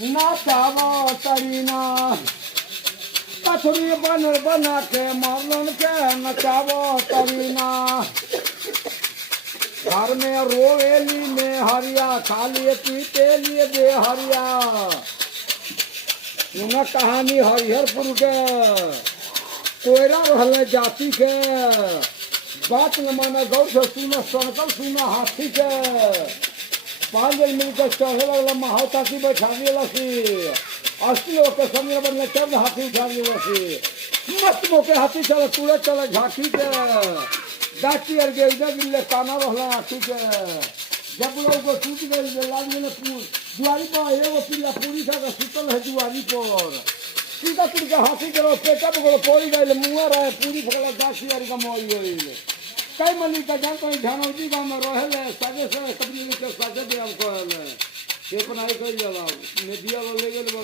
नाचावो तरीना पथरी बना के मरलन के नचावो तरीना घर में रोवेली में हरिया खाली पीते लिए दे हरिया उन्हें कहानी हरिहरपुर के कोयरा रहल जाति के बात न माना गौ से सुना सर्कल सुना हाथी के पाँच जन मिलकर चढ़े लगल महावता की बैठा दिया सी 80 लोग के समय बदले चल हाथी उठा दिया सी मस्त मोके हाथी चले पूरे चले झांकी के डाकी अर के इधर गिल्ले काना रहला आखी के जब लोग को टूट गए लाल में दुआरी पर एगो पिल्ला पूरी का सुतल है दुआरी पर सीधा तुड़ के हाथी करो पेटा पकड़ो पड़ी गए मुँह रहे पूरी फगला डाकी अर का मोई गई कई मनी का जान कोई धनौजी गाँव में रहे सगे से कभी के सगे दे हमको है ये पढ़ाई कर जाला ने दिया ले गेल